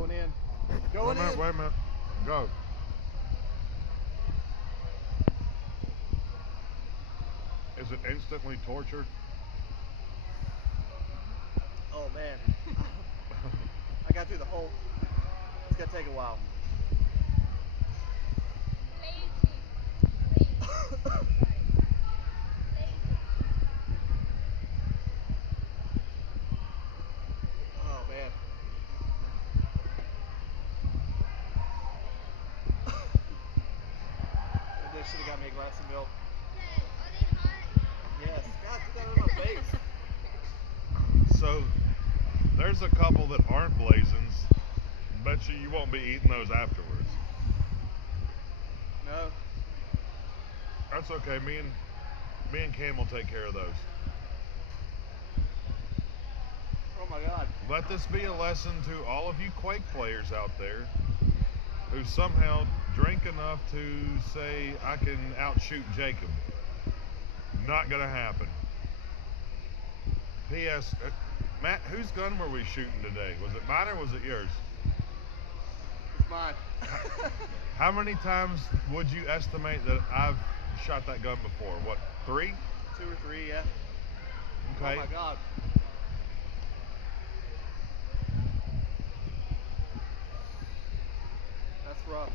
Going in. Going in. Wait a minute. Go. Is it instantly torture? Oh man. I got through the whole. It's gonna take a while. Oh man. They should have got me a glass of milk. Are they hot? Yes. God, put that on my face. So, there's a couple that aren't Blazins. Bet you won't be eating those afterwards. No. That's okay. Me and Cam will take care of those. Oh my God. Let this be a lesson to all of you Quake players out there who somehow drink enough to say, I can outshoot Jacob. Not gonna happen. P.S. Matt, whose gun were we shooting today? Was it mine or was it yours? It's mine. How many times would you estimate that I've shot that gun before? What, 3? 2 or 3, yeah. Okay. Oh my God. That's rough.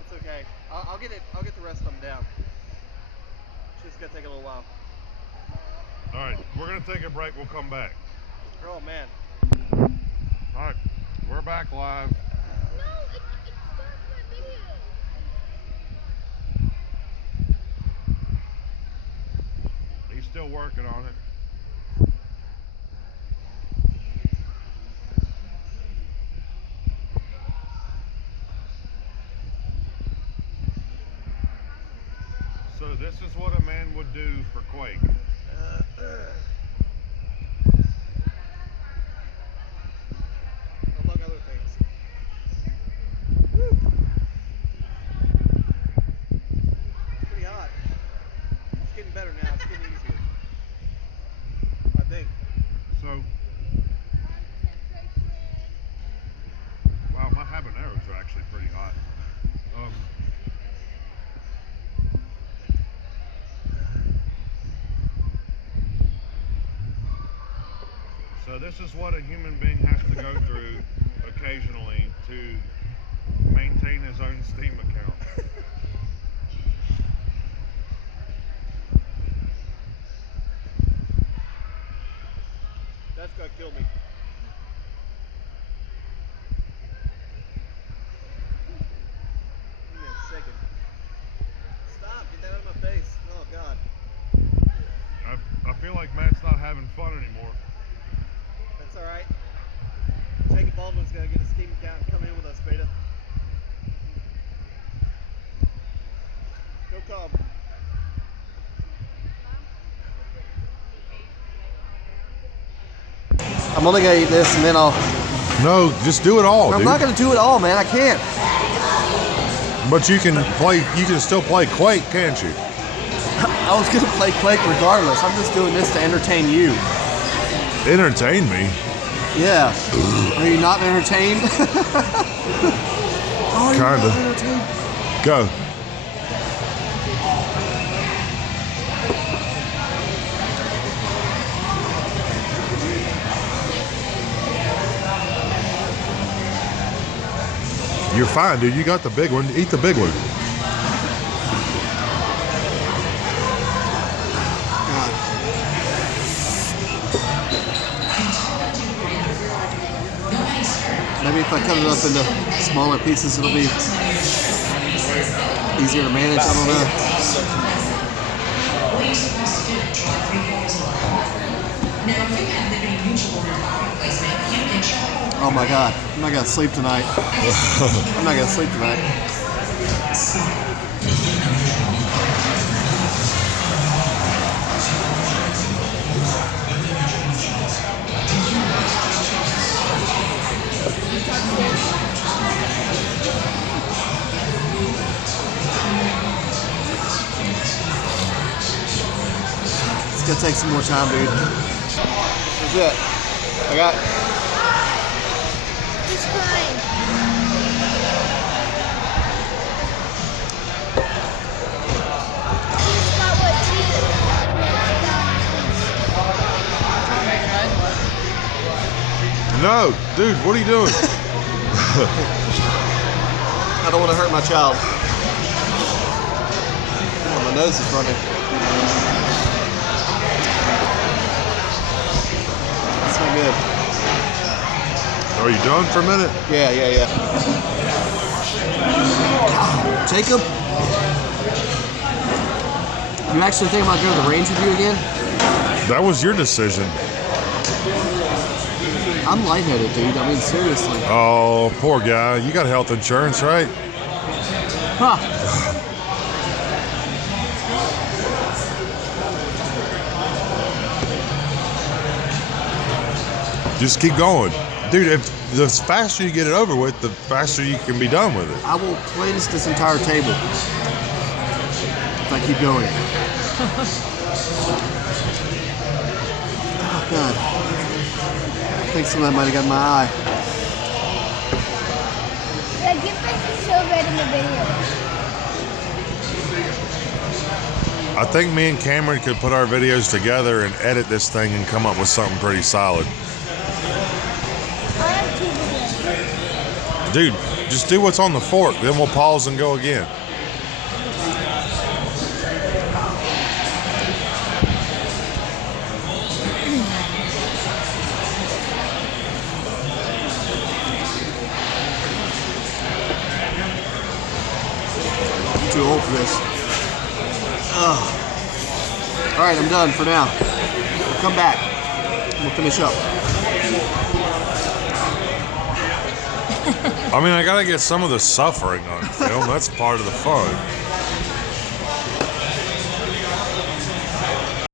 It's okay. I'll get it. I'll get the rest of them down. It's just gonna take a little while. All right, we're gonna take a break. We'll come back. Oh man. All right, we're back live. No, it starts my video. He's still working on it. So this is what a man would do for Quake. Among other things. Woo. It's pretty hot. It's getting better now. It's getting easier. I think. So, wow, my habaneros are actually pretty hot. So this is what a human being has to go through occasionally to maintain his own Steam account. That's gonna kill me. Man, shaking. Stop! Get that out of my face. Oh God. I feel like Matt's not having fun anymore. That's all right. Jacob Baldwin's gonna get a Steam account and come in with us, Beta. Go come. I'm only gonna eat this and then I'll. No, just do it all, I'm not gonna do it all, man. I can't. But you can play. You can still play Quake, can't you? I was gonna play Quake regardless. I'm just doing this to entertain you. Entertain me. Yeah. Are you not entertained? Oh, you're Kinda. not entertained? Go. You're fine, dude. You got the big one. Eat the big one. God. Maybe if I cut it up into smaller pieces, it'll be easier to manage. I don't know. Oh my God. I'm not gonna sleep tonight. I'm not gonna sleep tonight. It's gonna take some more time, dude. That's it. I got. He's crying. He's got what Jesus. No, dude, what are you doing? I don't want to hurt my child. Oh, my nose is running. That's not good. Are you done for a minute? Yeah. Jacob, you actually think about going to the range with you again? That was your decision. I'm lightheaded, dude. I mean, seriously. Oh, poor guy. You got health insurance, right? Huh. Just keep going. Dude, if the faster you get it over with, the faster you can be done with it. I will cleanse this entire table if I keep going. Oh, God. I think somebody might have got my eye. Yeah, give us so red in the video. I think me and Cameron could put our videos together and edit this thing and come up with something pretty solid. I have 2 videos. Dude, just do what's on the fork, then we'll pause and go again. I'm too old for this. Ugh. All right, I'm done for now. We'll come back. We'll finish up. I mean, I gotta get some of the suffering on film. That's part of the fun.